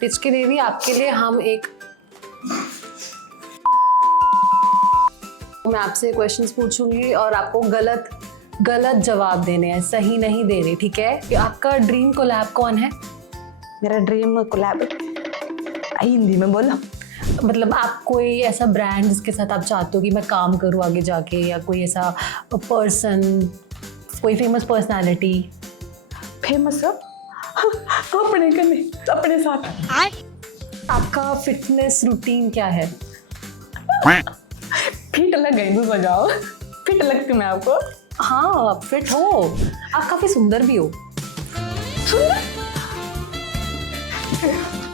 टिचकी दीदी, आपके लिए हम एक मैं आपसे क्वेश्चंस पूछूंगी और आपको गलत गलत जवाब देने हैं, सही नहीं देने, ठीक है? कि आपका ड्रीम कोलैब कौन है? मेरा ड्रीम कोलैब हिंदी में बोलो। मतलब आप कोई ऐसा ब्रांड जिसके साथ आप चाहते हो कि मैं काम करूँ आगे जाके, या कोई ऐसा पर्सन, कोई फेमस पर्सनालिटी? फेमस अपने का नहीं, अपने साथ। आपका फिटनेस रूटीन क्या है? फिट लग गई तो बजाओ। फिट लगती मैं आपको? हाँ, आप फिट हो, आप काफी सुंदर भी हो।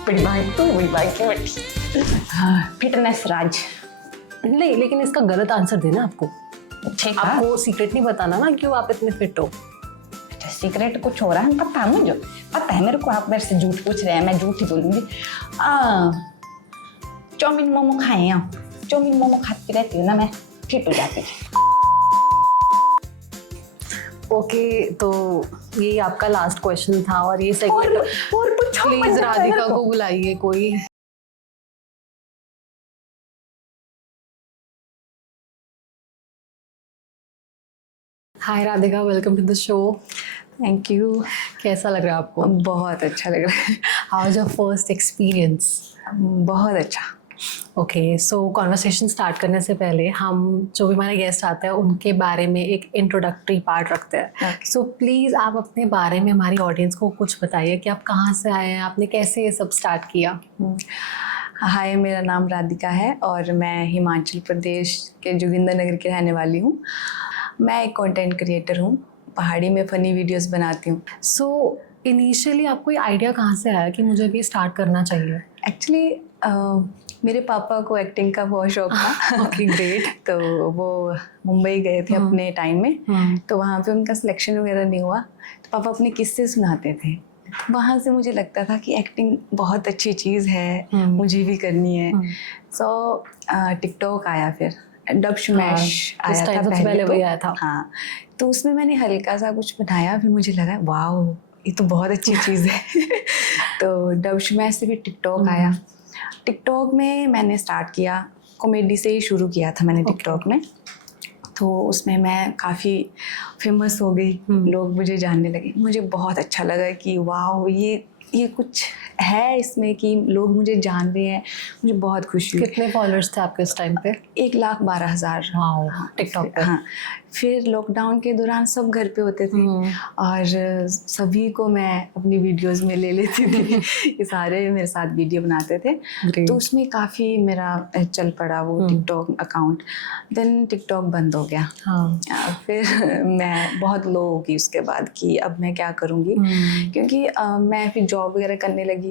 बड़ी भाई तो बड़ी भाई की बेटी। फिटनेस राज नहीं, लेकिन इसका गलत आंसर देना आपको। ठीक है। आपको सीक्रेट नहीं बताना ना क्यों आप इतने फिट हो। सीक्रेट कुछ हो रहा है, पता है मुझे, पता है मेरे को। आप मेरे से झूठ पूछ रहे हैं, मैं झूठ ही बोलूंगी। चाउमीन मोमो खाए हैं, चाउमीन मोमो खाती रहती हूँ ना मैं, फिट हो जाती है। ओके, तो ये आपका लास्ट क्वेश्चन था और ये सेगमेंट। और पूछो, प्लीज राधिका को बुलाइए कोई। Hi Radhika, welcome to the show. Thank you. कैसा लग रहा है आपको? बहुत अच्छा लग रहा है। How was your first experience? बहुत अच्छा। ओके, सो कॉन्वर्सेशन स्टार्ट करने से पहले हम जो भी हमारे गेस्ट आते हैं उनके बारे में एक इंट्रोडक्टरी पार्ट रखते हैं। सो प्लीज़ आप अपने बारे में हमारी ऑडियंस को कुछ बताइए कि आप कहाँ से आए हैं, आपने कैसे ये सब स्टार्ट किया? हाय, मेरा नाम राधिका है और मैं हिमाचल प्रदेश के जोगिंदरनगर की रहने वाली हूँ। मैं एक कंटेंट क्रिएटर हूँ, पहाड़ी में फ़नी वीडियोस बनाती हूँ। सो इनिशियली आपको ये आइडिया कहाँ से आया कि मुझे भी स्टार्ट करना चाहिए? एक्चुअली मेरे पापा को एक्टिंग का बहुत शौक था। Okay, great. तो वो मुंबई गए थे अपने टाइम में, तो वहाँ पे उनका सिलेक्शन वगैरह नहीं हुआ, तो पापा अपने किस्से सुनाते थे। वहाँ से मुझे लगता था कि एक्टिंग बहुत अच्छी चीज़ है, मुझे भी करनी है। सो टिकटॉक आया, फिर डब स्मैश आया था पहले वही आया था। हाँ, तो उसमें मैंने हल्का सा कुछ बनाया, फिर मुझे लगा वाह ये तो बहुत अच्छी चीज़ है। तो डब स्मैश से भी टिकटॉक आया। टिकटॉक में मैंने स्टार्ट किया, कॉमेडी से ही शुरू किया था मैंने टिकटॉक में। तो उसमें मैं काफ़ी फेमस हो गई, लोग मुझे जानने लगे। मुझे बहुत अच्छा लगा कि वाह ये कुछ है इसमें कि लोग मुझे जान रहे हैं, मुझे बहुत खुशी हुई। कितने फॉलोअर्स थे आपके उस टाइम पे? 1,12,000 टिकटॉक पे। हाँ, फिर लॉकडाउन के दौरान सब घर पे होते थे और सभी को मैं अपनी वीडियोस में ले लेती थी। ये सारे मेरे साथ वीडियो बनाते थे, तो उसमें काफ़ी मेरा चल पड़ा वो टिकटॉक अकाउंट। देन टिकटॉक बंद हो गया। फिर मैं बहुत लो हो गई उसके बाद कि अब मैं क्या करूँगी, क्योंकि मैं फिर जॉब वगैरह करने लगी।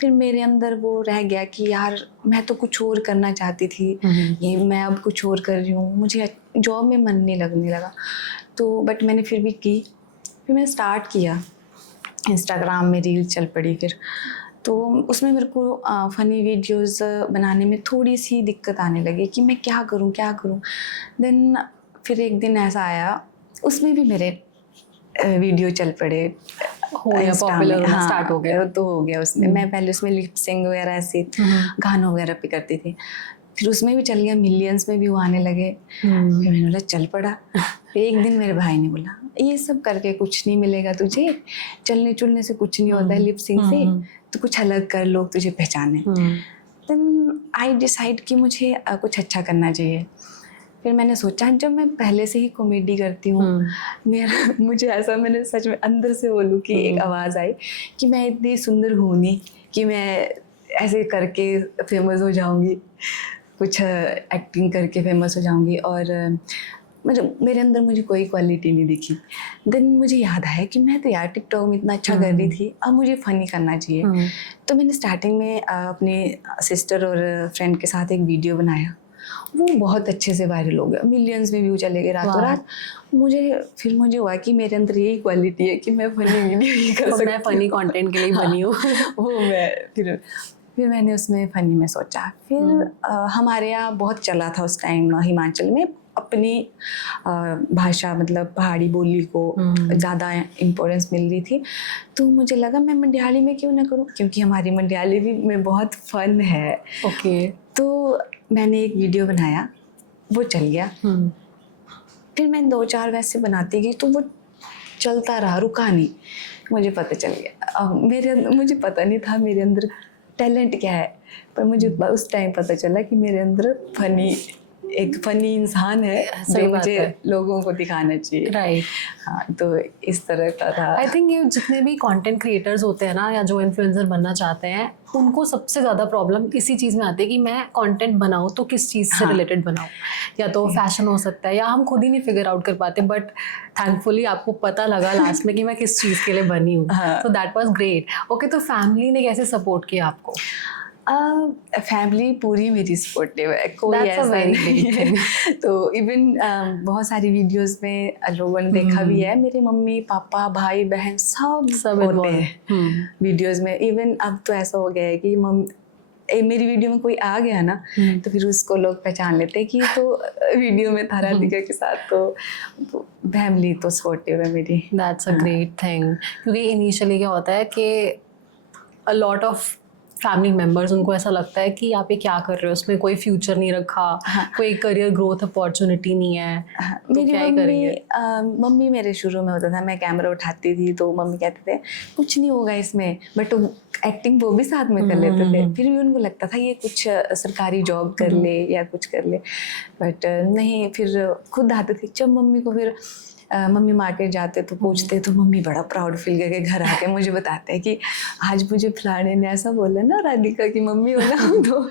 फिर मेरे अंदर वो रह गया कि यार मैं तो कुछ और करना चाहती थी, ये मैं अब कुछ और कर रही हूँ, मुझे जॉब में मन नहीं लगने लगा। तो बट मैंने फिर भी की, फिर मैंने स्टार्ट किया, इंस्टाग्राम में रील चल पड़ी। फिर तो उसमें मेरे को फ़नी वीडियोस बनाने में थोड़ी सी दिक्कत आने लगी कि मैं क्या करूँ। देन फिर एक दिन ऐसा आया, उसमें भी मेरे वीडियो चल पड़े, पॉपुलर होना स्टार्ट हो गया। तो हो गया उसमें। मैं पहले उसमें लिप सिंग वगैरह ऐसे गानों वगैरह पे करती थी, फिर उसमें भी चल गया, मिलियंस में भी वो आने लगे। फिर मैंने बोला चल पड़ा। फिर एक दिन मेरे भाई ने बोला ये सब करके कुछ नहीं मिलेगा तुझे, चलने चुलने से कुछ नहीं होता है, लिप सिंग से तो कुछ अलग कर, लोग तुझे पहचाने। देन आई डिसाइड कि मुझे कुछ अच्छा करना चाहिए। फिर मैंने सोचा, जब मैं पहले से ही कॉमेडी करती हूँ, मुझे ऐसा, मैंने सच में अंदर से बोलूँ कि एक आवाज़ आई कि मैं इतनी सुंदर हूँ नहीं कि मैं ऐसे करके फेमस हो जाऊँगी, कुछ एक्टिंग करके फेमस हो जाऊँगी। और मतलब मेरे अंदर मुझे कोई क्वालिटी नहीं दिखी। देन मुझे याद आया कि मैं तो यार टिकटॉक में इतना अच्छा कर रही थी, अब मुझे फ़नी करना चाहिए। तो मैंने स्टार्टिंग में अपने सिस्टर और फ्रेंड के साथ एक वीडियो बनाया, वो बहुत अच्छे से वायरल हो गया, मिलियंस में व्यू चले गए रातों रात। मुझे हुआ कि मेरे अंदर यही क्वालिटी है कि मैं फनी वीडियो ही कर सकती हूँ। मैं फनी कंटेंट के लिए बनी हूँ। वो मैं फिर फिर मैंने उसमें फ़नी में सोचा। फिर हमारे यहाँ बहुत चला था उस टाइम हिमाचल में अपनी भाषा, मतलब पहाड़ी बोली को ज़्यादा इम्पोर्टेंस मिल रही थी। तो मुझे लगा मैं मंडियाली में क्यों ना करूँ, क्योंकि हमारी मंडियाली भी में बहुत फ़न है। ओके। तो मैंने एक वीडियो बनाया, वो चल गया। फिर मैं 2-4 वैसे बनाती गई तो वो चलता रहा, रुका नहीं। मुझे पता चल गया, अब मुझे पता नहीं था मेरे अंदर टैलेंट क्या है, पर मुझे उस टाइम पता चला कि मेरे अंदर एक फनी इंसान है जो मुझे लोगों को दिखाना चाहिए। राइट। हाँ, तो इस तरह का था। आई थिंक ये जितने भी कंटेंट क्रिएटर्स होते हैं ना, या जो इन्फ्लुएंसर बनना चाहते हैं, उनको सबसे ज़्यादा प्रॉब्लम इसी चीज़ में आती है कि मैं कंटेंट बनाऊँ तो किस चीज़ से रिलेटेड बनाऊँ। या तो फैशन हो सकता है, या हम खुद ही नहीं फिगर आउट कर पाते, बट थैंकफुली आपको पता लगा लास्ट में कि मैं किस चीज़ के लिए बनी हूँ। So that was great. Okay, तो फैमिली ने कैसे सपोर्ट किया आपको? फैमिली पूरी मेरी सपोर्टिव है, कोई ऐसा नहीं है। तो इवन बहुत सारी वीडियोस में लोगों ने देखा भी है, मेरे मम्मी पापा भाई बहन सब होते हैं वीडियोस में। इवन अब तो ऐसा हो गया है कि मेरी वीडियो में कोई आ गया ना तो फिर उसको लोग पहचान लेते हैं कि तो वीडियो में था राधिका के साथ। तो फैमिली तो सपोर्टिव है मेरी। दैट्स अ ग्रेट थिंग, क्योंकि इनिशियली क्या होता है कि a lot of family members, उनको ऐसा लगता है कि आप ये क्या कर रहे हो, उसमें कोई फ्यूचर नहीं रखा, कोई करियर ग्रोथ अपॉर्चुनिटी नहीं है। तो मेरी क्या मम्मी मेरे शुरू में होता था, मैं कैमरा उठाती थी तो मम्मी कहते थे कुछ नहीं होगा इसमें, बट एक्टिंग वो भी साथ में कर लेते थे। फिर भी उनको लगता था ये कुछ सरकारी जॉब कर ले या कुछ कर ले, बट नहीं। फिर खुद आते थे जब मम्मी को, फिर मम्मी मार्केट जाते तो पूछते, तो मम्मी बड़ा प्राउड फील करके घर आके मुझे बताते हैं कि आज मुझे फलाने ने ऐसा बोला ना राधिका की मम्मी हो ना, तो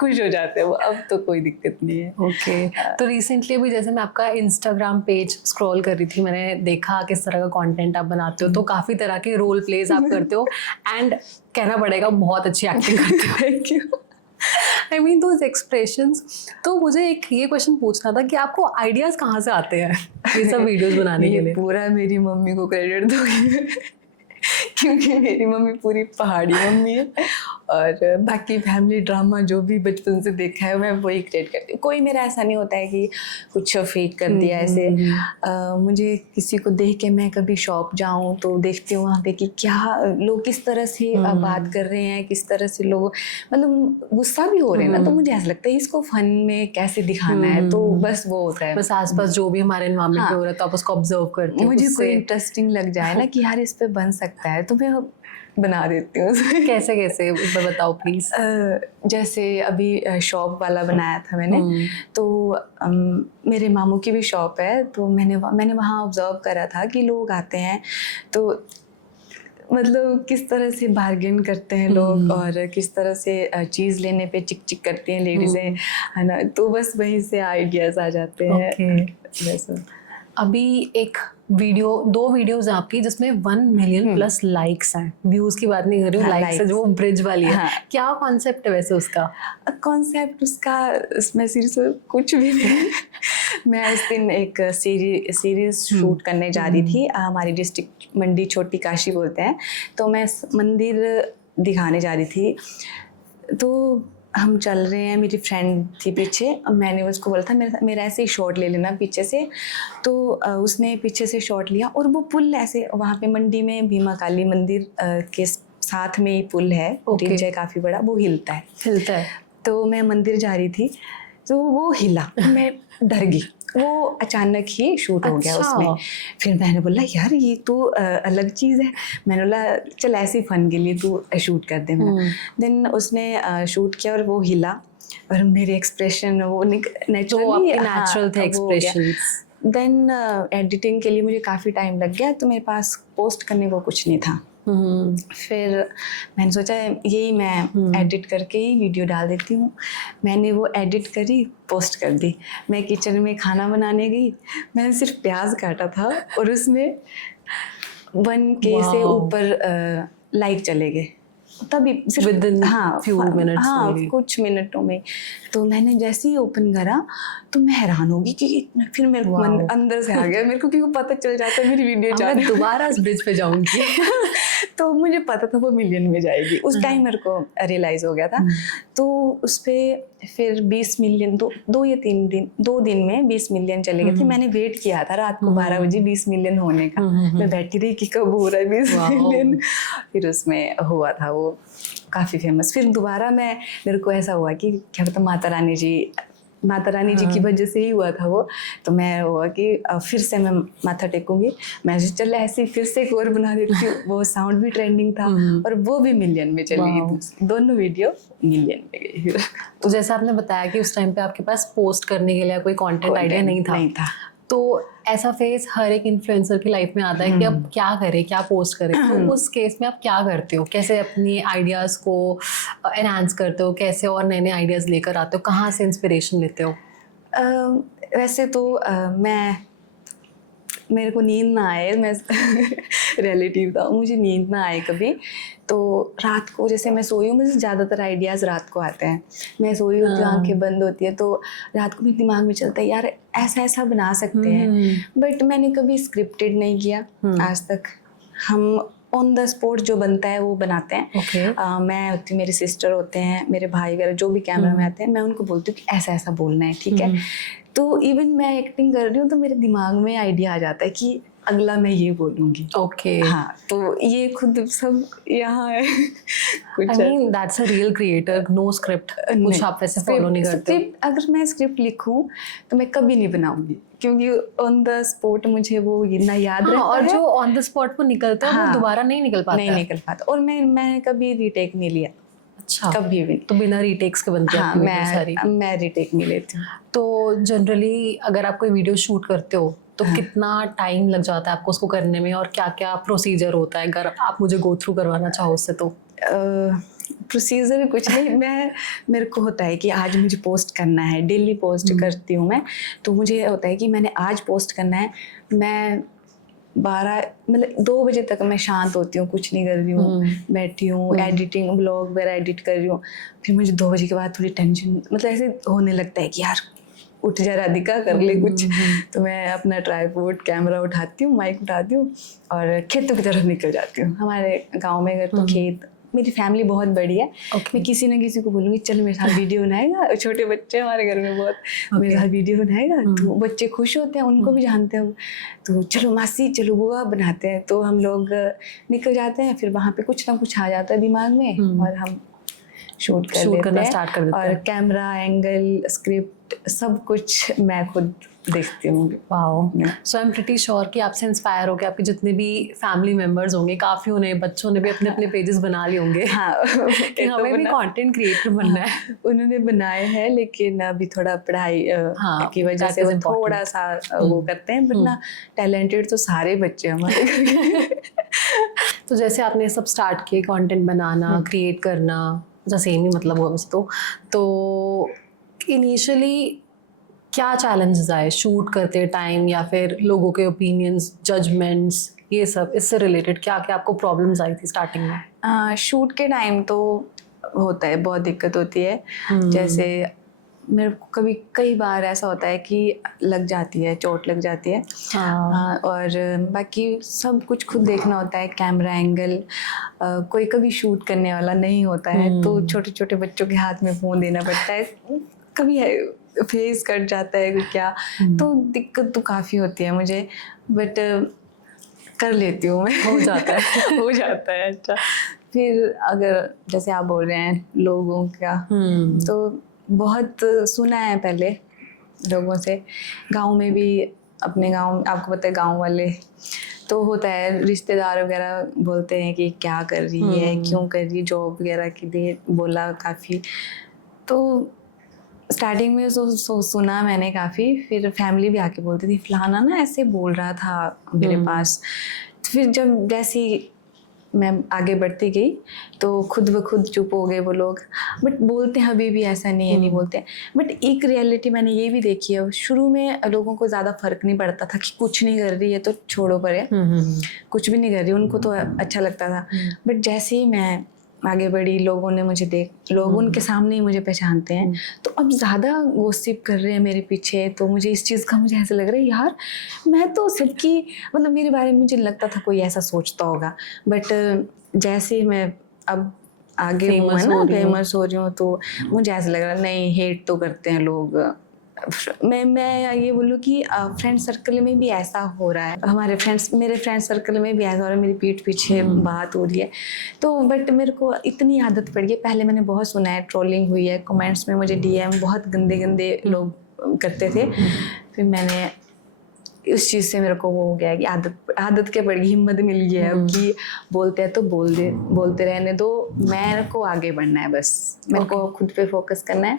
खुश हो जाते हैं वो। अब तो कोई दिक्कत नहीं है। ओके। तो रिसेंटली भी जैसे मैं आपका इंस्टाग्राम पेज स्क्रॉल कर रही थी, मैंने देखा किस तरह का कंटेंट आप बनाते हो, तो काफ़ी तरह के रोल प्लेज आप करते हो, एंड कहना पड़ेगा बहुत अच्छी एक्टिंग करते हो। Thank you. I mean those expressions. तो मुझे एक ये क्वेश्चन पूछना था कि आपको आइडियाज़ कहाँ से आते हैं ये सब वीडियोस बनाने के लिए? पूरा मेरी मम्मी को क्रेडिट दूंगी क्योंकि मेरी मम्मी पूरी पहाड़ी मम्मी है, और बाकी फैमिली ड्रामा जो भी बचपन से देखा है मैं वही क्रिएट करती हूँ। कोई मेरा ऐसा नहीं होता है कि कुछ फेक कर दिया ऐसे। मुझे किसी को देख के, मैं कभी शॉप जाऊँ तो देखती हूँ वहाँ पे कि क्या लोग किस तरह से बात कर रहे हैं, किस तरह से लोग मतलब गुस्सा भी हो रहे हैं ना, तो मुझे ऐसा लगता है इसको फन में कैसे दिखाना है, तो बस वो होता है। बस आसपास जो भी हमारे एनवायरनमेंट में हो रहा है तो आप उसको ऑब्जर्व करते हो। मुझे कोई इंटरेस्टिंग लग जाए ना कि यार इस पे बन सकता है, तो मैं बना देती हूँ। कैसे कैसे बताओ प्लीज। जैसे अभी शॉप वाला बनाया था मैंने, तो मेरे मामू की भी शॉप है, तो मैंने वहाँ ऑब्जर्व करा था कि लोग आते हैं तो मतलब किस तरह से बार्गेन करते हैं लोग, और किस तरह से चीज़ लेने पे चिक चिक करती हैं लेडीज़ें, है ना। तो बस वहीं से आइडियाज़ आ जाते हैं। वैसे अभी एक वीडियो, 2 वीडियोस हैं आपकी जिसमें 1 मिलियन प्लस लाइक्स हैं। व्यूज की बात नहीं कर रही हूँ, लाइक्स है, जो ब्रिज वाली है। क्या कॉन्सेप्ट है वैसे उसका? कॉन्सेप्ट उसका, इसमें सीरियस कुछ भी नहीं। मैं उस दिन एक सीरीज शूट करने जा रही थी, हमारी डिस्ट्रिक्ट मंडी छोटी काशी बोलते हैं, तो मैं मंदिर दिखाने जा रही थी। तो हम चल रहे हैं, मेरी फ्रेंड थी पीछे, मैंने उसको बोला था मेरा ऐसे ही शॉट ले लेना पीछे से, तो उसने पीछे से शॉट लिया, और वो पुल ऐसे वहाँ पे मंडी में भीमा काली मंदिर के साथ में ही पुल है, रिंच है काफ़ी बड़ा, वो हिलता है। तो मैं मंदिर जा रही थी तो वो हिला, मैं डर गई, वो अचानक ही शूट हो गया उसमें। फिर मैंने बोला यार ये तो अलग चीज़ है, मैंने बोला चल ऐसे फन के लिए तू शूट कर दे मेरा। देन उसने शूट किया और वो हिला, और मेरे एक्सप्रेशन वो नेचुरली नेचुरल थे एक्सप्रेशंस। देन एडिटिंग के लिए मुझे काफ़ी टाइम लग गया, तो मेरे पास पोस्ट करने को कुछ नहीं था। फिर मैंने सोचा यही मैं एडिट करके ही वीडियो डाल देती हूँ। मैंने वो एडिट करी, पोस्ट कर दी। मैं किचन में खाना बनाने गई, मैंने सिर्फ प्याज काटा था और उसमें 1K से ऊपर लाइक चले गए। तभी सिर्फ Within few minutes हाँ only. कुछ मिनटों में। तो मैंने जैसे ही ओपन करा तो मैं हैरान हो गई कि फिर मेरे को मन Wow. अंदर से आ गया मेरे को, क्योंकि पता चल जाता है मेरी वीडियो अब जाने मैं दोबारा इस ब्रिज पे जाऊंगी। तो मुझे पता था वो मिलियन में जाएगी, उस टाइम मेरे को रियलाइज हो गया था। तो उस पे फिर 20 मिलियन, 2 या 3 दिन, 2 दिन में 20 मिलियन चले गए थे। मैंने वेट किया था रात को 12 बजे 20 मिलियन होने का। मैं बैठी रही कि कब हो रहा है 20 मिलियन। फिर उसमें हुआ था वो काफ़ी फेमस। फिर दोबारा मेरे को ऐसा हुआ कि क्या पता माता रानी जी की वजह से ही हुआ था वो। तो मैं हुआ कि फिर से मैं माथा टेकूंगी, मैं चल ऐसे ही फिर से एक और बना देती हूँ। वो साउंड भी ट्रेंडिंग था और वो भी मिलियन में चली गई, दोनों वीडियो मिलियन में गई। तो जैसे आपने बताया कि उस टाइम पे आपके पास पोस्ट करने के लिए कोई कंटेंट आइडिया नहीं था। तो ऐसा फेज हर एक इन्फ्लुएंसर की लाइफ में आता है कि अब क्या करें, क्या पोस्ट करें। तो उस केस में आप क्या करते हो, कैसे अपनी आइडियाज़ को एनहांस करते हो, कैसे और नए नए आइडियाज़ लेकर आते हो, कहाँ से इंस्पिरेशन लेते हो? वैसे तो मेरे को नींद ना आए, मैं रिलेटिव था, मुझे नींद ना आए कभी तो रात को जैसे मैं सोई हूँ, मुझे ज़्यादातर आइडियाज़ रात को आते हैं। मैं सोई होती हूँ, आंखें बंद होती है, तो रात को मेरे दिमाग में चलता है यार ऐसा ऐसा बना सकते हैं। बट मैंने कभी स्क्रिप्टेड नहीं किया आज तक। हम ऑन द स्पॉट जो बनता है वो बनाते हैं। मैं होती हूँ, मेरे सिस्टर होते हैं, मेरे भाई वगैरह जो भी कैमरा में आते हैं, मैं उनको बोलती हूँ कि ऐसा ऐसा बोलना है, ठीक है। तो इवन मैं एक्टिंग कर रही हूँ तो मेरे दिमाग में आइडिया आ जाता है कि अगला मैं ये बोलूँगी। हाँ, तो ये खुद सब यहाँ है। कुछ I mean, that's a real creator, no script, कुछ आप वैसे फॉलो नहीं करते। अगर मैं स्क्रिप्ट लिखूं तो मैं कभी नहीं बनाऊंगी, क्योंकि ऑन द स्पॉट मुझे वो ना याद रहता और है। जो ऑन द स्पॉट वो निकलता है वो दोबारा नहीं निकल पाता। और मैंने कभी रीटेक नहीं लिया। अच्छा, कभी भी। तो बिना रीटेक्स के बनती है आपकी वीडियो सारी? मैं रीटेक नहीं लेती हूँ। तो जनरली अगर आप कोई वीडियो शूट करते हो तो कितना टाइम लग जाता है आपको उसको करने में, और क्या क्या प्रोसीजर होता है, अगर आप मुझे गो थ्रू करवाना चाहो उससे? तो प्रोसीजर कुछ नहीं, मेरे को होता है कि आज मुझे पोस्ट करना है, डेली पोस्ट करती हूँ मैं। तो मुझे होता है कि मैंने आज पोस्ट करना है। मैं 2 बजे तक मैं शांत होती हूँ, कुछ नहीं कर रही हूँ, बैठी हूँ, एडिटिंग ब्लॉग वगैरह एडिट कर रही हूँ। फिर मुझे 2 बजे के बाद थोड़ी टेंशन, मतलब ऐसे होने लगता है कि यार उठ जा राधिका, कर ले कुछ। तो मैं अपना ट्राइपॉड कैमरा उठाती हूँ, माइक उठाती हूँ और खेतों की तरफ निकल जाती हूँ। हमारे गाँव में अगर तो खेत, मेरी फैमिली बहुत बड़ी है। मैं किसी ना किसी को बोलूँगी चल मेरे साथ वीडियो बनाएगा, छोटे बच्चे हमारे घर में बहुत, मेरे साथ वीडियो बनाएगा। तो बच्चे खुश होते हैं, उनको भी जानते हैं, तो चलो मासी चलो बुआ बनाते हैं। तो हम लोग निकल जाते हैं, फिर वहाँ पे कुछ ना कुछ आ जाता है दिमाग में और हम शूट करना स्टार्ट कर देते हैं। और कैमरा एंगल, स्क्रिप्ट, सब कुछ मैं खुद देखती हूँ। Wow, so I am pretty sure कि आपसे इंस्पायर होकर आपके जितने भी फैमिली मेंबर्स होंगे, काफ़ी ने बच्चों ने भी अपने अपने पेजेस बना लिए होंगे। हाँ, कि हमें भी कंटेंट क्रिएटर बनना है। उन्होंने बनाए हैं, लेकिन अभी थोड़ा पढ़ाई की वजह से वो थोड़ा सा वो करते हैं, वरना टैलेंटेड तो सारे बच्चे हमारे घर के। तो जैसे आपने सब स्टार्ट किए कंटेंट बनाना, क्रिएट करना, जैसे सेम ही मतलब हुआ वैसे तो इनिशियली क्या चैलेंजेस आए शूट करते टाइम, या फिर लोगों के ओपिनियंस, जजमेंट्स, ये सब इससे रिलेटेड क्या क्या आपको प्रॉब्लम्स आई थी स्टार्टिंग में? शूट के टाइम तो होता है, बहुत दिक्कत होती है। जैसे मेरे को कई बार ऐसा होता है कि लग जाती है, चोट लग जाती है। और बाकी सब कुछ खुद देखना होता है, कैमरा एंगल, कोई कभी शूट करने वाला नहीं होता है, तो छोटे छोटे बच्चों के हाथ में फ़ोन देना पड़ता है, कभी फेस कट जाता है क्या, तो दिक्कत तो काफ़ी होती है मुझे, बट कर लेती हूँ मैं। हो जाता है। हो जाता है। अच्छा, फिर अगर जैसे आप बोल रहे हैं लोगों का, तो बहुत सुना है पहले लोगों से, गांव में भी, अपने गांव, आपको पता है गांव वाले तो होता है, रिश्तेदार वगैरह बोलते हैं कि क्या कर रही है, क्यों कर रही, जॉब वगैरह के लिए बोला काफ़ी। तो स्टार्टिंग में सुना मैंने काफ़ी, फिर फैमिली भी आके बोलती थी फलाना ना ऐसे बोल रहा था मेरे पास। फिर जब जैसी मैं आगे बढ़ती गई तो खुद ब खुद चुप हो गए वो लोग, बट बोलते हैं अभी भी, ऐसा नहीं है नहीं बोलते। बट एक रियलिटी मैंने ये भी देखी है, शुरू में लोगों को ज़्यादा फर्क नहीं पड़ता था कि कुछ नहीं कर रही है तो छोड़ो परे, कुछ भी नहीं कर रही, उनको तो अच्छा लगता था। बट जैसे ही मैं आगे बढ़ी, लोगों ने मुझे लोग उनके सामने ही मुझे पहचानते हैं, तो अब ज़्यादा गॉसिप कर रहे हैं मेरे पीछे, तो मुझे इस चीज़ का मुझे ऐसा लग रहा है यार मैं तो सबकी मतलब मेरे बारे में मुझे लगता था कोई ऐसा सोचता होगा, बट जैसे मैं अब आगे हूँ है ना, फेमस हो रही हूँ, तो मुझे ऐसा लग रहा है नहीं, हेट तो करते हैं लोग। मैं ये बोलूँ कि फ्रेंड सर्कल में भी ऐसा हो रहा है, मेरे फ्रेंड सर्कल में भी ऐसा हो रहा है, मेरी पीठ पीछे बात हो रही है, तो बट मेरे को इतनी आदत पड़ गई। पहले मैंने बहुत सुना है, ट्रोलिंग हुई है, कमेंट्स में मुझे डीएम बहुत गंदे गंदे लोग करते थे, फिर मैंने उस चीज़ से मेरे को वो हो गया कि आदत क्या पड़ गई, हिम्मत मिल गई है अब कि बोलते हैं तो बोलते रहने दो, मेरे को आगे बढ़ना है, बस मेरे को खुद पे फोकस करना है,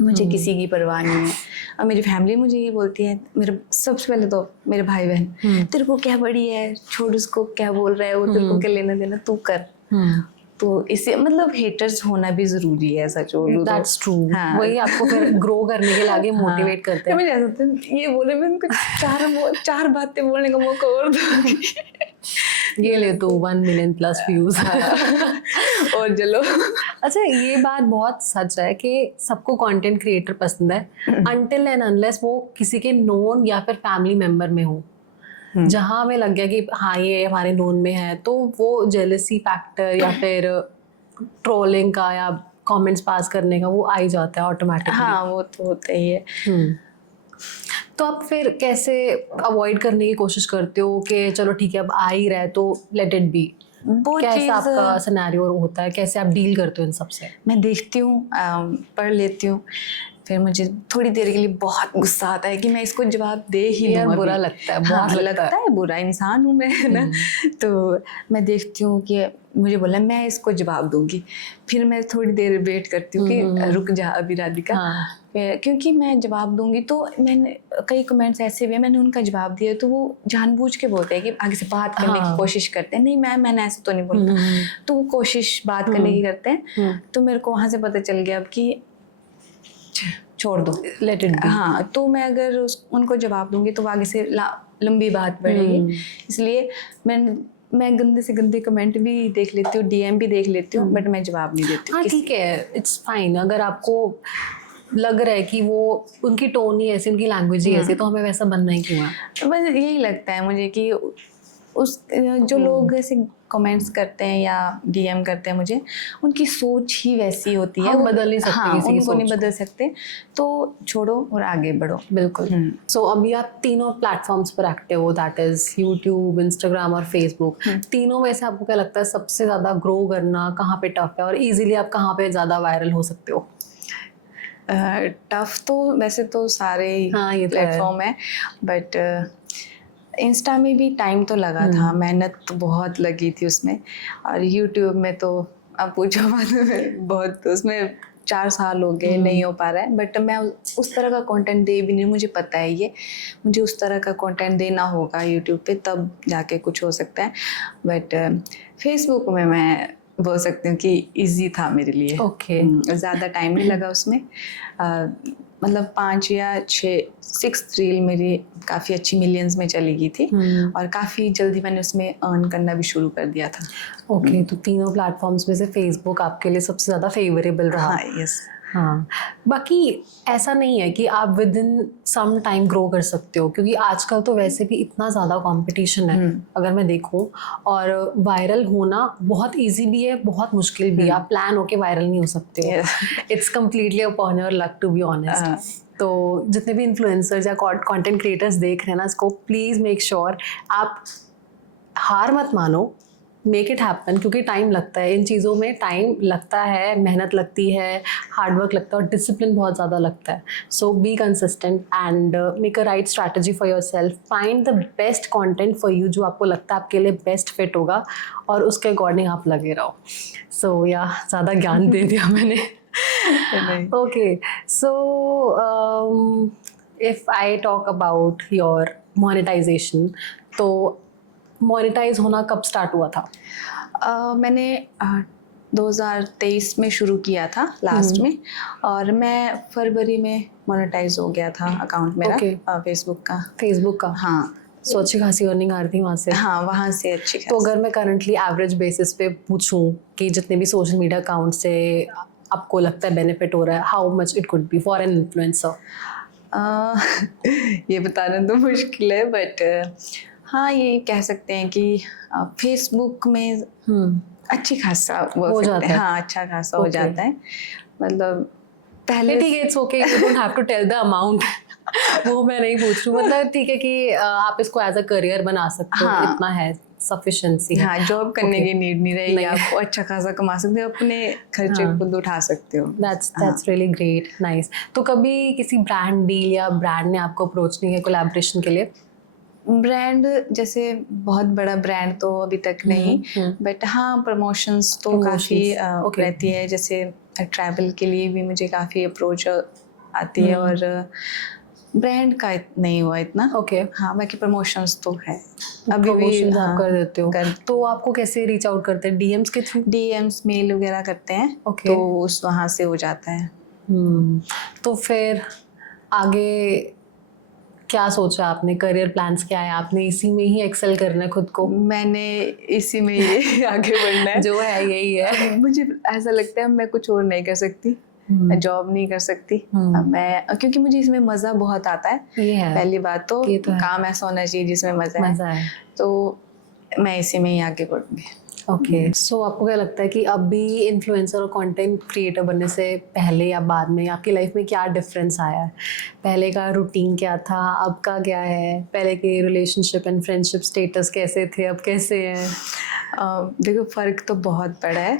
मुझे किसी की परवाह नहीं है। और मेरी फैमिली मुझे ये बोलती है, मेरे सबसे पहले तो मेरे भाई बहन, तेरे को क्या बड़ी है, छोड़ उसको, क्या बोल रहा है वो, तेरे को क्या लेना देना, तू कर। तो इसे मतलब हेटर्स होना भी जरूरी है, सच बोलूं तो। That's true. हाँ, वही आपको फिर ग्रो करने के लिए आगे मोटिवेट करते हैं। मुझे ऐसा होता है, ये बोले मैं उनको चार बातें बोलने का मौका और दूंगी, ये ले तो 1 million plus views और चलो। अच्छा, ये बात बहुत सच है कि सबको कंटेंट क्रिएटर पसंद है अनटिल एंड अनलेस वो किसी के नोन या फिर फैमिली मेंबर में हो। जहाँ हमें लग गया कि हाँ ये हमारे नोन में है, तो वो जेलसी फैक्टर या फिर ट्रोलिंग का या कमेंट्स पास करने का वो आ ही जाता है ऑटोमेटिकली। हाँ, वो तो होता ही है। तो आप फिर कैसे अवॉइड करने की कोशिश करते हो कि चलो ठीक है अब आ ही रहा है तो लेट इट बी? कैसा आपका सिनेरियो होता है, कैसे आप डील करते हो इन सब से? मैं देखती हूँ, पढ़ लेती हूँ, फिर मुझे थोड़ी देर के लिए बहुत गुस्सा आता है कि मैं इसको जवाब दे ही यार बुरा लगता है, बहुत लगता है, बुरा इंसान हूँ मैं, है ना। तो मैं देखती हूँ कि मुझे बोला मैं इसको जवाब दूंगी, फिर मैं थोड़ी देर वेट करती हूँ कि रुक जा अभी राधिका, क्योंकि मैं जवाब दूंगी तो मैंने कई कमेंट्स ऐसे हुए मैंने उनका जवाब दिया तो वो जानबूझ के बोलते हैं कि आगे से बात करने की कोशिश करते हैं, नहीं मैंने ऐसे तो नहीं बोलता, तो वो कोशिश बात करने की करते हैं। तो मेरे को वहाँ से पता चल गया अब कि छोड़ दो, लेट इट बी। हाँ, तो मैं अगर उनको जवाब दूंगी तो आगे से लंबी बात बढ़ेगी, इसलिए मैं गंदे से गंदे कमेंट भी देख लेती हूँ, डीएम भी देख लेती हूँ, बट मैं जवाब नहीं देती। हाँ ठीक है, इट्स फाइन। अगर आपको लग रहा है कि वो उनकी टोन ही ऐसी, उनकी लैंग्वेज ही ऐसी, तो हमें वैसा बनना ही क्यों है? बस यही लगता है मुझे कि उस जो लोग ऐसे कमेंट्स करते हैं या डीएम करते हैं मुझे, उनकी सोच ही वैसी होती है, हम बदल नहीं सकते, हाँ, किसी की उनको नहीं सोच बदल सकते, तो छोड़ो और आगे बढ़ो। बिल्कुल। सो अभी आप तीनों प्लेटफॉर्म्स पर एक्टिव हो, दैट इज यूट्यूब, इंस्टाग्राम और फेसबुक। तीनों में से आपको क्या लगता है सबसे ज़्यादा ग्रो करना कहाँ पे टफ है, और इजीली आप कहाँ पे ज़्यादा वायरल हो सकते हो? टफ तो वैसे तो सारे प्लेटफॉर्म है, बट इंस्टा में भी टाइम तो लगा था, मेहनत तो बहुत लगी थी उसमें, और यूट्यूब में तो अब पूछो मत, बहुत उसमें 4 साल हो गए, नहीं हो पा रहा है, बट मैं उस तरह का कंटेंट दे भी नहीं, मुझे पता है ये मुझे उस तरह का कंटेंट देना होगा यूट्यूब पे, तब जाके कुछ हो सकता है। बट फेसबुक में मैं बोल सकती हूँ कि इजी था मेरे लिए। ओके। ज़्यादा टाइम नहीं लगा उसमें, मतलब 5 या 6 रील मेरी काफ़ी अच्छी मिलियंस में चली गई थी, और काफ़ी जल्दी मैंने उसमें अर्न करना भी शुरू कर दिया था। ओके, तो तीनों प्लेटफॉर्म्स में से फेसबुक आपके लिए सबसे ज़्यादा फेवरेबल रहा? हाँ, यस। हाँ, बाकी ऐसा नहीं है कि आप within some time grow कर सकते हो, क्योंकि आजकल तो वैसे भी इतना ज़्यादा कंपटीशन है अगर मैं देखूं, और वायरल होना बहुत इजी भी है, बहुत मुश्किल भी है। आप प्लान होके वायरल नहीं हो सकते हो, it's completely upon your luck, to be honest. तो जितने भी इन्फ्लुएंसर्स या कंटेंट क्रिएटर्स देख रहे हैं ना इसको, प्लीज़ मेक श्योर आप हार मत मानो, मेक इट हैपन, क्योंकि टाइम लगता है इन चीज़ों में, टाइम लगता है, मेहनत लगती है, हार्डवर्क लगता है, और डिसिप्लिन बहुत ज़्यादा लगता है। So be consistent and make a right strategy for yourself, find the best content for you जो आपको लगता है आपके लिए बेस्ट फिट होगा, और उसके अकॉर्डिंग आप लगे रहो। सो या ज़्यादा ज्ञान दे दिया मैंने। Okay, so if I talk about your monetisation, तो मोनेटाइज होना कब स्टार्ट हुआ था? मैंने 2023 में शुरू किया था लास्ट में, और मैं फरवरी में मोनेटाइज हो गया था अकाउंट मेरा। फेसबुक का। हाँ, सो अच्छी खासी अर्निंग आ रही थी वहाँ से। हाँ, वहाँ से अच्छी तो अगर मैं करंटली एवरेज बेसिस पे पूछूं कि जितने भी सोशल मीडिया अकाउंट से आपको लगता है बेनिफिट हो रहा है, how much it could be for an influencer? ये बताना तो मुश्किल है, बट हाँ ये कह सकते हैं कि फेसबुक में अच्छी खासा बोल हो सकते जाता हैं। है। हाँ, अच्छा खासा हो Okay. जाता है, मतलब पहले ठीक है, it's okay, you don't have to tell the amount. वो मैं नहीं पूछ रही हूँ, मतलब ठीक है कि आप इसको एज अ करियर बना सकते हो, हाँ। इतना है, सफिशिएंसी है। हाँ, जॉब करने Okay. की नीड नहीं रहेगी, नहीं। आपको अच्छा खासा कमा सकते हो, अपने खर्चे हाँ। खुद उठा सकते हो। That's really great, nice. तो कभी किसी ब्रांड डील या ब्रांड ने आपको अप्रोच नहीं किया कोलैबोरेशन के लिए? ब्रांड जैसे बहुत बड़ा ब्रांड तो अभी तक नहीं, बट हाँ प्रमोशंस तो काफ़ी Okay. रहती है। जैसे ट्रैवल के लिए भी मुझे काफ़ी अप्रोच आती है, और ब्रांड का नहीं हुआ इतना। ओके। हाँ, बाकी प्रमोशंस तो है अभी भी। प्रमोशंस आप हाँ, कर देते हो? तो आपको कैसे रीच आउट करते हैं, डीएम्स के थ्रू? डीएम्स मेल वगैरह करते हैं। Okay. तो उस वहाँ से हो जाता है। तो फिर आगे क्या सोचा आपने, करियर प्लान्स क्या है? आपने इसी में ही एक्सेल करना है खुद को? मैंने इसी में ही आगे बढ़ना है। जो है यही है। मुझे ऐसा लगता है मैं कुछ और नहीं कर सकती, मैं जॉब नहीं कर सकती। मैं क्योंकि मुझे इसमें मज़ा बहुत आता है। ये है, पहली बात तो ये तो है। काम ऐसा होना चाहिए जिसमें मज़ा है, तो मैं इसी में ही आगे बढ़ूंगी। ओके, सो आपको क्या लगता है कि अभी इन्फ्लुएंसर और कंटेंट क्रिएटर बनने से पहले या बाद में आपकी लाइफ में क्या डिफरेंस आया है? पहले का रूटीन क्या था, अब का क्या है? पहले के रिलेशनशिप एंड फ्रेंडशिप स्टेटस कैसे थे, अब कैसे हैं? देखो फ़र्क तो बहुत बड़ा है।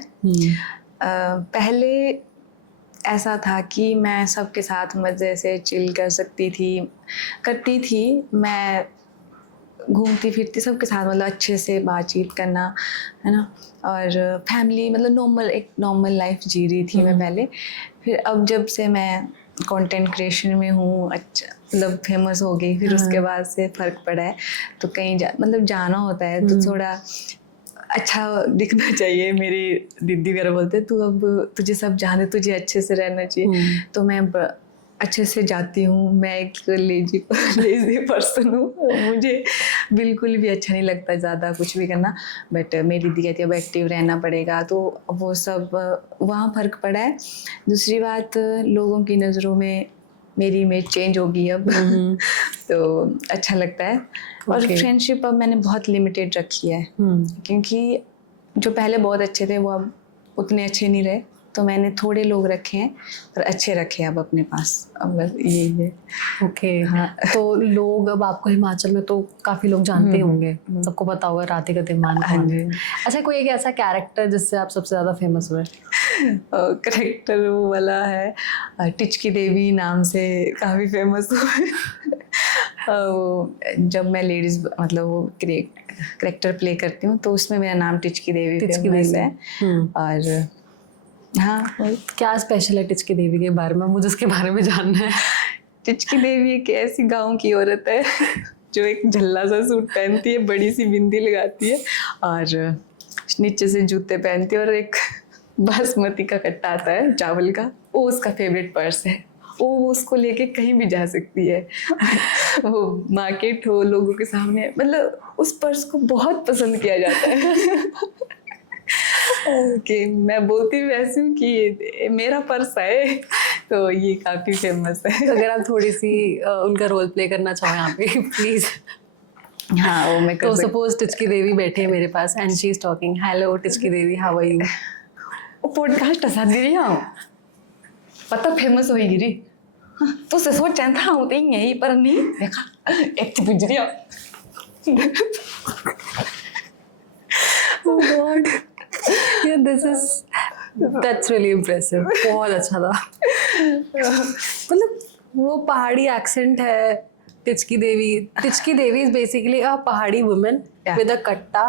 पहले ऐसा था कि मैं सबके साथ मज़े से चिल करती थी। मैं घूमती फिरती सबके साथ, मतलब अच्छे से बातचीत करना, है ना, और फैमिली, मतलब एक नॉर्मल लाइफ जी रही थी मैं पहले। फिर अब जब से मैं कंटेंट क्रिएशन में हूँ, अच्छा मतलब फेमस हो गई, फिर उसके बाद से फ़र्क पड़ा है। तो कहीं मतलब जाना होता है तो थोड़ा अच्छा दिखना चाहिए। मेरी दीदी वगैरह बोलते तू अब तुझे सब जाने, तुझे अच्छे से रहना चाहिए। तो मैं अच्छे से जाती हूँ। मैं एक लेजी पर्सन हूँ, मुझे बिल्कुल भी अच्छा नहीं लगता ज़्यादा कुछ भी करना, बट मेरी दीदी कहती है अब एक्टिव रहना पड़ेगा, तो वो सब वहाँ फ़र्क पड़ा है। दूसरी बात, लोगों की नज़रों में मेरी इमेज चेंज होगी अब। तो अच्छा लगता है। और फ्रेंडशिप अब मैंने बहुत लिमिटेड रखी है, क्योंकि जो पहले बहुत अच्छे थे वो अब उतने अच्छे नहीं रहे, तो मैंने थोड़े लोग रखे हैं पर अच्छे रखे हैं अब अपने पास। अब बस यही है। ओके। हाँ। तो लोग अब आपको हिमाचल में तो काफ़ी लोग जानते होंगे, सबको पता होगा राधिका धीमान कौन है। अच्छा, कोई एक ऐसा कैरेक्टर जिससे आप सबसे ज़्यादा फेमस हुए? कैरेक्टर वो वाला है, टिचकी देवी नाम से काफ़ी फेमस हुए। जब मैं लेडीज़ मतलब वो कैरेक्टर प्ले करती हूँ तो उसमें मेरा नाम टिचकी देवी फेमस है। और हाँ, क्या स्पेशल है टिचकी देवी के बारे में? मुझे उसके बारे में जानना है। टिचकी देवी एक ऐसी गांव की औरत है जो एक झल्ला सा सूट पहनती है, बड़ी सी बिंदी लगाती है और नीचे से जूते पहनती है, और एक बासमती का कट्टा आता है चावल का, वो उसका फेवरेट पर्स है। वो उसको लेके कहीं भी जा सकती है। वो मार्केट हो, लोगों के सामने, मतलब उस पर्स को बहुत पसंद किया जाता है। कि मैं बोलती वैसे हूँ कि मेरा पर्स है, तो ये काफ़ी फेमस है। अगर आप थोड़ी सी उनका रोल प्ले करना चाहो यहाँ पे प्लीज। हाँ, वो मैं कर तो सपोज टिचकी देवी बैठी है मेरे पास and she is talking, hello Tichki Devi, how are you? वो पॉडकास्ट हसा गिरी हाँ, पता फेमस होई गिरी। तो से सोच था हूँ तो यही पर नहीं देखा एक बुझ रही। Oh God, yeah, that's really impressive. बहुत अच्छा था। मतलब वो पहाड़ी एक्सेंट है टिचकी देवी इज बेसिकली अ पहाड़ी वुमन विद अ कट्टा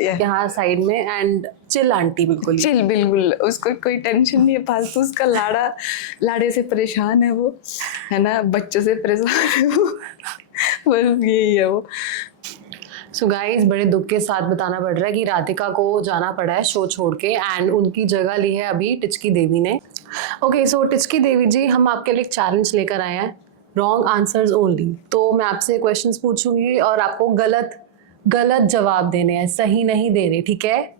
यहाँ साइड में एंड चिल आंटी, बिल्कुल चिल, बिल्कुल उसको कोई टेंशन नहीं है फालतू। उसका लाड़े से परेशान है वो, है ना, बच्चों से परेशान है वो, बस यही है वो। सो गाइस, बड़े दुख के साथ बताना पड़ रहा है कि राधिका को जाना पड़ा है शो छोड़ के एंड उनकी जगह ली है अभी टिचकी देवी ने। ओके, सो टिचकी देवी जी, हम आपके लिए एक चैलेंज लेकर आए हैं रॉन्ग आंसर्स ओनली। तो मैं आपसे क्वेश्चंस पूछूंगी और आपको गलत गलत जवाब देने हैं, सही नहीं देने, ठीक है?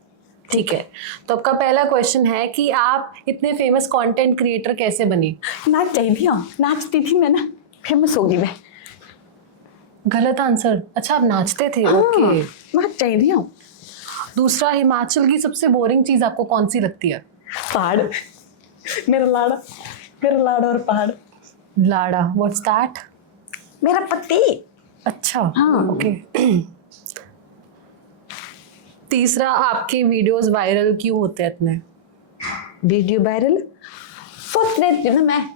ठीक है। तो आपका पहला क्वेश्चन है कि आप इतने फेमस कंटेंट क्रिएटर कैसे बनी? नाच चाहिए हूँ, नाचती थी मैं ना, फेमस होगी मैं। गलत आंसर। अच्छा, आप नाचते थे? हाँ, ओके। नाच चाहिए हूँ। दूसरा, हिमाचल की सबसे बोरिंग चीज आपको कौन सी लगती है? पहाड़, मेरा लाड़ा और पहाड़। लाड़ा, व्हाट्स दैट? मेरा पति। अच्छा, हाँ। ओके। तीसरा, आपके वीडियोस वायरल क्यों होते हैं इतने? वीडियो वायरल सोच लेती हूँ ना मैं,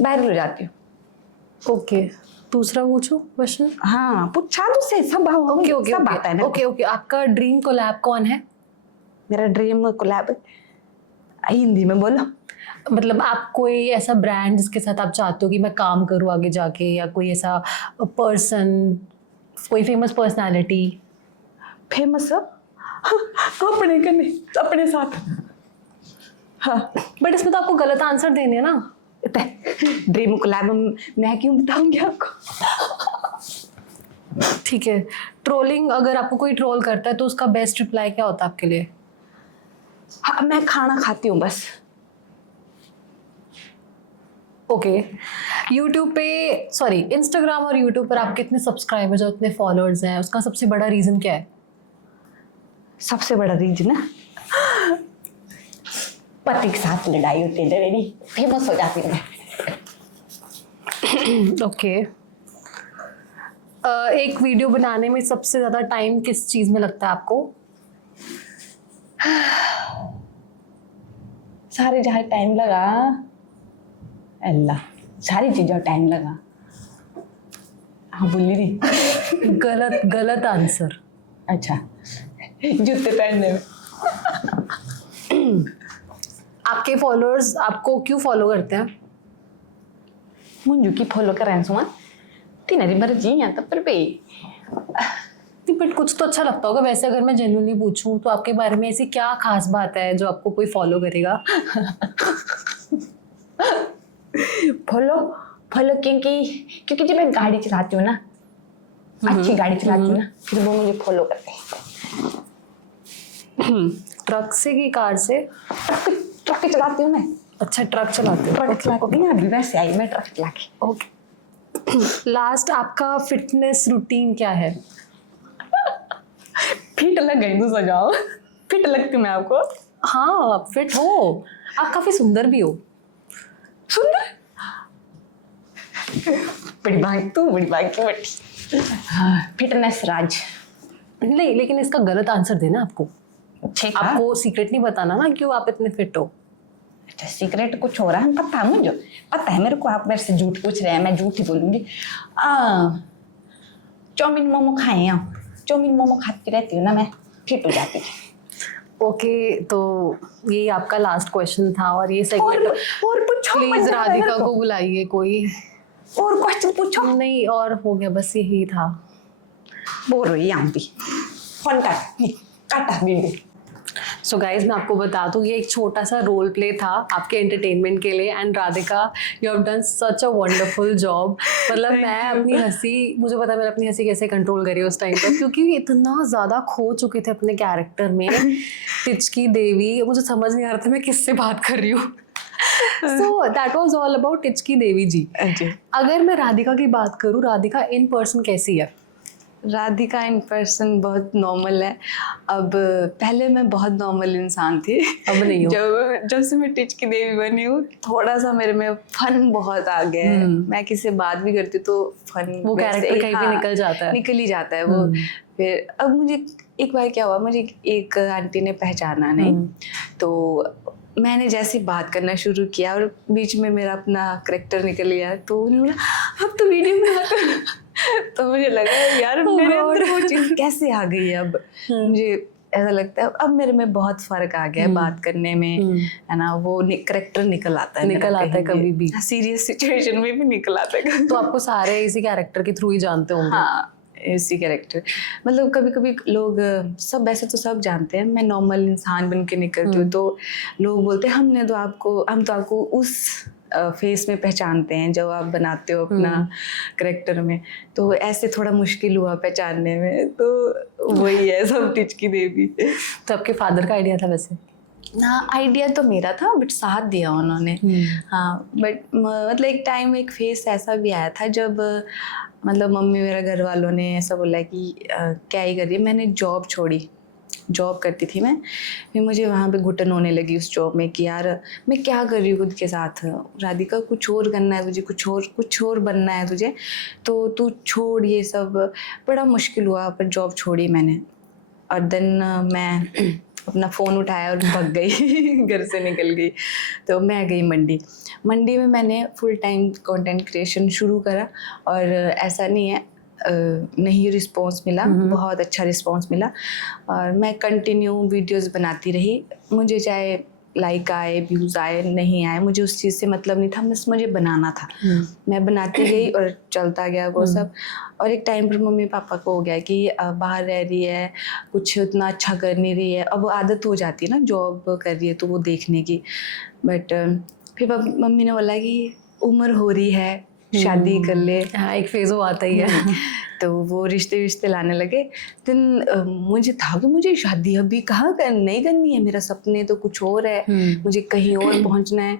वायरल हो जाती हूँ। ओके। दूसरा पूछो क्वेश्चन। हाँ, पूछा तो से सब ओके ओके सब आता है ना। Okay okay. आपका ड्रीम कोलैब कौन है? मेरा ड्रीम कोलैब हिंदी में बोलो। मतलब आप कोई ऐसा ब्रांड जिसके साथ आप चाहते हो कि मैं काम करूँ आगे जाके, या कोई ऐसा पर्सन, कोई फेमस पर्सनालिटी? फेमस अपने करने, अपने साथ। हाँ, बट इसमें तो आपको गलत आंसर देने हैं ना। ड्रीम कोलैब मैं क्यों बताऊंगी आपको। ठीक है। ट्रोलिंग, अगर आपको कोई ट्रोल करता है तो उसका बेस्ट रिप्लाई क्या होता है आपके लिए? हाँ, मैं खाना खाती हूँ बस। ओके। यूट्यूब पे, सॉरी, इंस्टाग्राम और यूट्यूब पर आपके इतने सब्सक्राइबर्स और इतने फॉलोअर्स हैं, उसका सबसे बड़ा रीज़न क्या है? सबसे बड़ा रीजन है पति के साथ लड़ाई होती है मेरी, फेमस हो जाती हूँ मैं। ओके। एक वीडियो बनाने में सबसे ज़्यादा टाइम किस चीज़ में लगता है आपको? सारे जहाँ टाइम लगा, अल्लाह, सारी चीज़ों टाइम लगा। हाँ, बोली रही। गलत गलत आंसर। अच्छा, जूते पहनने में। आपके फॉलोअर्स आपको क्यों फॉलो करते हैं? मुझे की फॉलो करें सुमन, तिनारी मर्जी है तब पर भी। बट कुछ तो अच्छा लगता होगा वैसे। अगर मैं जेन्युइनली पूछूं तो आपके बारे में ऐसी क्या खास बात है जो आपको कोई फॉलो करेगा? फॉलो फॉलो क्योंकि जब मैं गाड़ी चलाती हूँ ना, अच्छी गाड़ी चलाती हूँ ना, फिर वो मुझे फॉलो करते हैं। ट्रक से कि कार से? ट्रक चलाती हूँ मैं। अच्छा, ट्रक चलाते हो। ट्रक चलाती हूँ, अभी वैसे आई मैं ट्रक चला के। ओके। लास्ट, आपका फिटनेस रूटीन क्या है? फिट लग गई तो सजाओ। फिट लगती हूँ मैं आपको? हाँ, आप फिट हो। आप काफी सुंदर भी हो। सुंदर? बड़ी भाग तू, बड़ी भाग तू बड़ी। फिटनेस राज। नहीं, लेकिन इसका गलत आंसर देना आपको। ठीक है। आपको सीक्रेट नहीं बताना ना क्यों आप इतने फिट हो। अच्छा, सीक्रेट कुछ हो रहा है, पता है मुझे, पता है मेरे को। आप मेरे से झूठ पूछ रहे हैं, मैं झूठ ही बोलूंगी। चाउमीन मोमो खाए हैं, चाउमीन मोमो खाती रहती हूँ ना मैं, फिट हो जाती है। ओके, तो ये आपका लास्ट क्वेश्चन था और ये और सेगमेंट। पूछो, प्लीज राधिका को बुलाइए कोई। और क्वेश्चन पूछो। नहीं, और हो गया, बस यही था। बोल रही है भी। फोन काटा वीडियो। सो गाइज, मैं आपको बता दूं, ये एक छोटा सा रोल प्ले था आपके एंटरटेनमेंट के लिए। And Radhika, you have done such a wonderful job. मतलब मैं अपनी हंसी, मुझे पता है मैं अपनी हंसी कैसे कंट्रोल करी उस टाइम पर, क्योंकि इतना ज़्यादा खो चुके थे अपने कैरेक्टर में। टिचकी देवी, मुझे समझ नहीं आ रहा था मैं किससे बात कर रही हूँ। So that was all about Tichki Devi ji. अगर मैं राधिका की बात करूँ, राधिका इन पर्सन कैसी है? राधिका इन पर्सन बहुत नॉर्मल है। अब पहले मैं बहुत नॉर्मल इंसान थी, अब नहीं हो। जब से मैं टिचकी देवी बनी हूँ, थोड़ा सा मेरे में फन बहुत आ गया है। मैं किसी से बात भी करती हूँ तो फन, वो कैरेक्टर कहीं पे निकल जाता है, निकल ही जाता है वो। फिर अब मुझे एक बार क्या हुआ, मुझे एक आंटी ने पहचाना नहीं, तो मैंने जैसी बात करना शुरू किया और बीच में मेरा अपना करैक्टर निकल गया, तो उन्होंने बोला अब तो वीडियो में आता है। तो मुझे लगा यार मेरे अंदर वो चीज़ कैसे आ गई है। अब मुझे ऐसा लगता है अब मेरे में बहुत फर्क आ गया है बात करने में, है ना। वो करैक्टर निकल आता है कभी भी, सीरियस सिचुएशन में भी निकल आता है। तो आपको सारे इसी कैरेक्टर के थ्रू ही जानते होंगे। हाँ, इसी कैरेक्टर, मतलब कभी कभी लोग सब, वैसे तो सब जानते हैं मैं नॉर्मल इंसान बन के निकलती हूँ, तो लोग बोलते हैं हम तो आपको उस फेस में पहचानते हैं जब आप बनाते हो अपना करेक्टर में, तो ऐसे थोड़ा मुश्किल हुआ पहचानने में, तो वही है सब टिचकी देवी। तो आपके फादर का आइडिया था वैसे? हाँ, आइडिया तो मेरा था बट साथ दिया उन्होंने। हाँ, बट मतलब एक टाइम एक फेस ऐसा भी आया था जब मतलब मम्मी मेरे घर वालों ने ऐसा बोला कि क्या ही कर रही है। मैंने जॉब छोड़ी, जॉब करती थी मैं, फिर मुझे वहाँ पे घुटन होने लगी उस जॉब में कि यार मैं क्या कर रही हूँ खुद के साथ, राधिका कुछ और करना है तुझे, कुछ और बनना है तुझे, तो तू छोड़ ये सब। बड़ा मुश्किल हुआ पर जॉब छोड़ी मैंने। और देन मैं अपना फ़ोन उठाया और भाग गई घर से निकल गई। तो मैं गई मंडी में मैंने फुल टाइम कंटेंट क्रिएशन शुरू करा, और ऐसा नहीं है नहीं रिस्पॉन्स मिला, बहुत अच्छा रिस्पॉन्स मिला, और मैं कंटिन्यू वीडियोस बनाती रही। मुझे चाहे लाइक आए, व्यूज़ आए, नहीं आए, मुझे उस चीज़ से मतलब नहीं था, बस मुझे बनाना था। मैं बनाती गई और चलता गया वो सब। और एक टाइम पर मम्मी पापा को हो गया कि बाहर रह रही है, कुछ उतना अच्छा कर नहीं रही है। अब आदत हो जाती है ना जॉब कर रही है तो वो देखने की। बट फिर मम्मी ने बोला कि उम्र हो रही है, शादी कर ले। हाँ, एक फेज वो आता ही है। तो वो रिश्ते लाने लगे। देन मुझे था कि मुझे शादी अभी कहाँ नहीं करनी है, मेरा सपने तो कुछ और है, मुझे कहीं और पहुँचना है।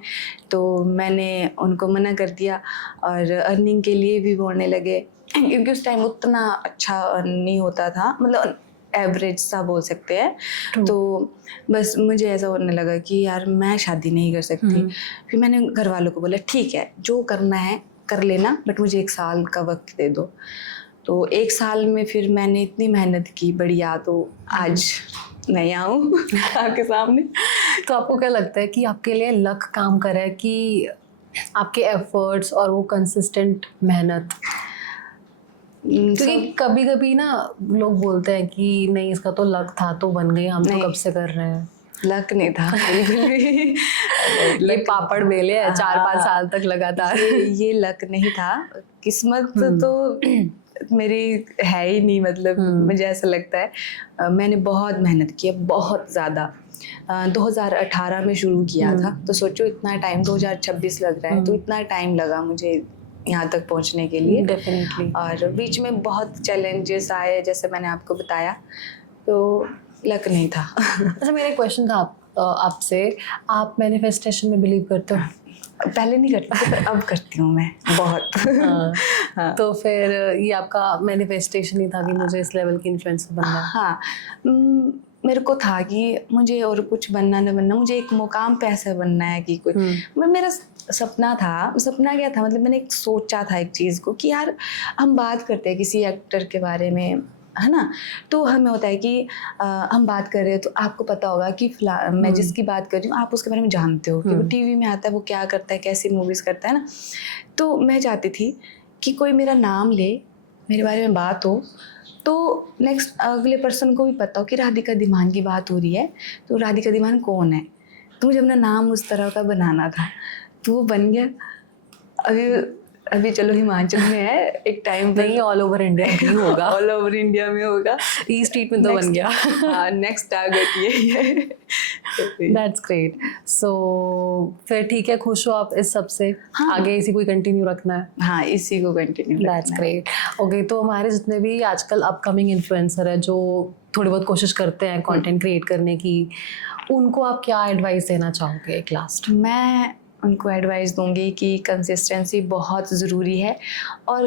तो मैंने उनको मना कर दिया, और अर्निंग के लिए भी बोलने लगे, क्योंकि उस टाइम उतना अच्छा नहीं होता था, मतलब एवरेज सा बोल सकते हैं। तो बस मुझे ऐसा होने लगा कि यार मैं शादी नहीं कर सकती। फिर मैंने घर वालों को बोला ठीक है जो करना है कर लेना, बट मुझे 1 साल का वक्त दे दो। तो 1 साल में फिर मैंने इतनी मेहनत की बढ़िया, तो आज मैं यहाँ हूँ आपके सामने। तो आपको क्या लगता है कि आपके लिए लक काम कर रहा है कि आपके एफर्ट्स और वो कंसिस्टेंट मेहनत? क्योंकि कभी कभी ना लोग बोलते हैं कि नहीं इसका तो लक था तो बन गई, हम तो कब से कर रहे हैं। लक नहीं था बिल्कुल भी। ये पापड़ बेले है 4-5 साल तक लगातार। ये लक नहीं था, किस्मत तो मेरी है ही नहीं। मतलब मुझे ऐसा लगता है मैंने बहुत मेहनत की है, बहुत ज़्यादा। 2018 में शुरू किया था, तो सोचो इतना टाइम, 2026 लग रहा है, तो इतना टाइम लगा मुझे यहाँ तक पहुँचने के लिए। डेफिनेटली। और बीच में बहुत चैलेंजेस आए, जैसे मैंने आपको बताया, तो लक नहीं था। अच्छा, मेरा एक क्वेश्चन था आपसे, आप मैनिफेस्टेशन में बिलीव करते हो? पहले नहीं करती थी पर अब करती हूँ मैं बहुत। हाँ। तो फिर ये आपका मैनिफेस्टेशन ही था कि मुझे इस लेवल की इन्फ्लुएंसर बनना है? हाँ, मेरे को था कि मुझे और कुछ बनना न बनना, मुझे एक मुकाम पे ऐसा बनना है कि कोई मेरा सपना था। सपना क्या था, मतलब मैंने एक सोचा था एक चीज़ को कि यार हम बात करते हैं किसी एक्टर के बारे में, है ना, तो हमें होता है कि हम बात कर रहे हैं तो आपको पता होगा कि मैं जिसकी बात कर रही हूँ आप उसके बारे में जानते हो कि वो टीवी में आता है, वो क्या करता है, कैसी मूवीज़ करता है ना। तो मैं चाहती थी कि कोई मेरा नाम ले, मेरे बारे में बात हो, तो नेक्स्ट अगले पर्सन को भी पता हो कि राधिका धीमान की बात हो रही है, तो राधिका धीमान कौन है। तो मुझे अपना नाम उस तरह का बनाना था, तो वो बन गया। अभी चलो हिमाचल में है, एक टाइम पर नहीं ऑल ओवर इंडिया भी होगा। ऑल ओवर इंडिया में होगा, ईस्ट स्ट्रीट में तो बन गया। हाँ, नेक्स्ट टारगेट यही है। That's great. सो फिर ठीक है, खुश हो आप इस सब से? हाँ, आगे इसी को कंटिन्यू रखना है? हाँ, इसी को कंटिन्यू रखना है। That's great. ओके, तो हमारे जितने भी आजकल अपकमिंग इन्फ्लुएंसर है जो थोड़ी बहुत कोशिश करते हैं कंटेंट क्रिएट करने की, उनको आप क्या एडवाइस देना चाहोगे एक लास्ट? मैं उनको एडवाइस दूंगी कि कंसिस्टेंसी बहुत ज़रूरी है, और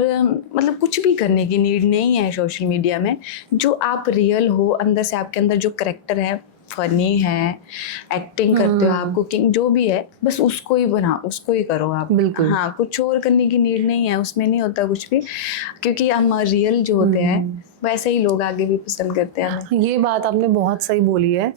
मतलब कुछ भी करने की नीड नहीं है सोशल मीडिया में। जो आप रियल हो अंदर से, आपके अंदर जो करैक्टर है, फनी है, एक्टिंग करते हो आप, कुकिंग जो भी है, बस उसको ही बनाओ, उसको ही करो आप। बिल्कुल। हाँ, कुछ और करने की नीड नहीं है, उसमें नहीं होता कुछ भी, क्योंकि हम रियल जो होते हैं वैसे ही लोग आगे भी पसंद करते हैं हमें। ये बात आपने बहुत सही बोली है।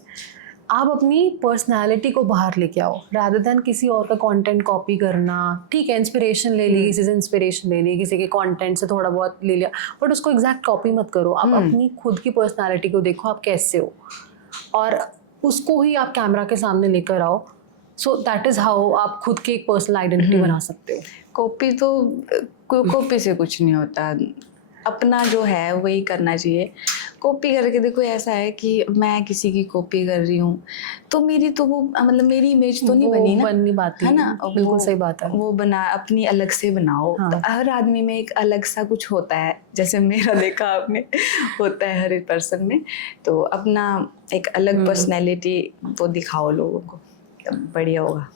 आप अपनी पर्सनालिटी को बाहर लेके आओ, रादर देन किसी और का कंटेंट कॉपी करना। ठीक है, इंस्पिरेशन ले ली, किसी से इंस्पिरेशन ले ली, किसी के कंटेंट से थोड़ा बहुत ले लिया, बट उसको एग्जैक्ट कॉपी मत करो। आप अपनी खुद की पर्सनालिटी को देखो, आप कैसे हो, और उसको ही आप कैमरा के सामने लेकर आओ। सो दैट इज़ हाउ आप खुद की एक पर्सनल आइडेंटिटी बना सकते हो। कॉपी से कुछ नहीं होता, अपना जो है वही करना चाहिए। कॉपी करके देखो, ऐसा है कि मैं किसी की कॉपी कर रही हूँ तो मेरी तो वो मतलब मेरी इमेज तो नहीं वो बनी ना, बन नहीं पाती है ना। बिल्कुल सही बात है। वो बना अपनी अलग से बनाओ। हाँ। तो हर आदमी में एक अलग सा कुछ होता है, जैसे मेरा देखा आपने होता है हर एक पर्सन में, तो अपना एक अलग पर्सनैलिटी वो दिखाओ लोगों को, तो बढ़िया होगा।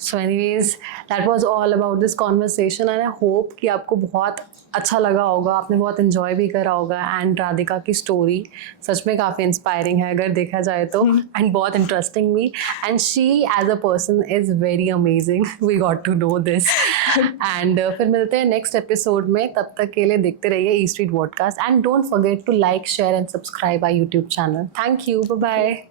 So anyways, that was all about this conversation and I hope कि आपको बहुत अच्छा लगा होगा, आपने बहुत enjoy भी करा होगा। एंड राधिका की स्टोरी सच में काफ़ी इंस्पायरिंग है अगर देखा जाए तो, एंड बहुत इंटरेस्टिंग भी। And she as a person is very amazing, we got to know this. And फिर मिलते हैं नेक्स्ट एपिसोड में, तब तक के लिए देखते रहिए E street podcast and don't forget to like share and subscribe our YouTube channel. Thank you, bye bye.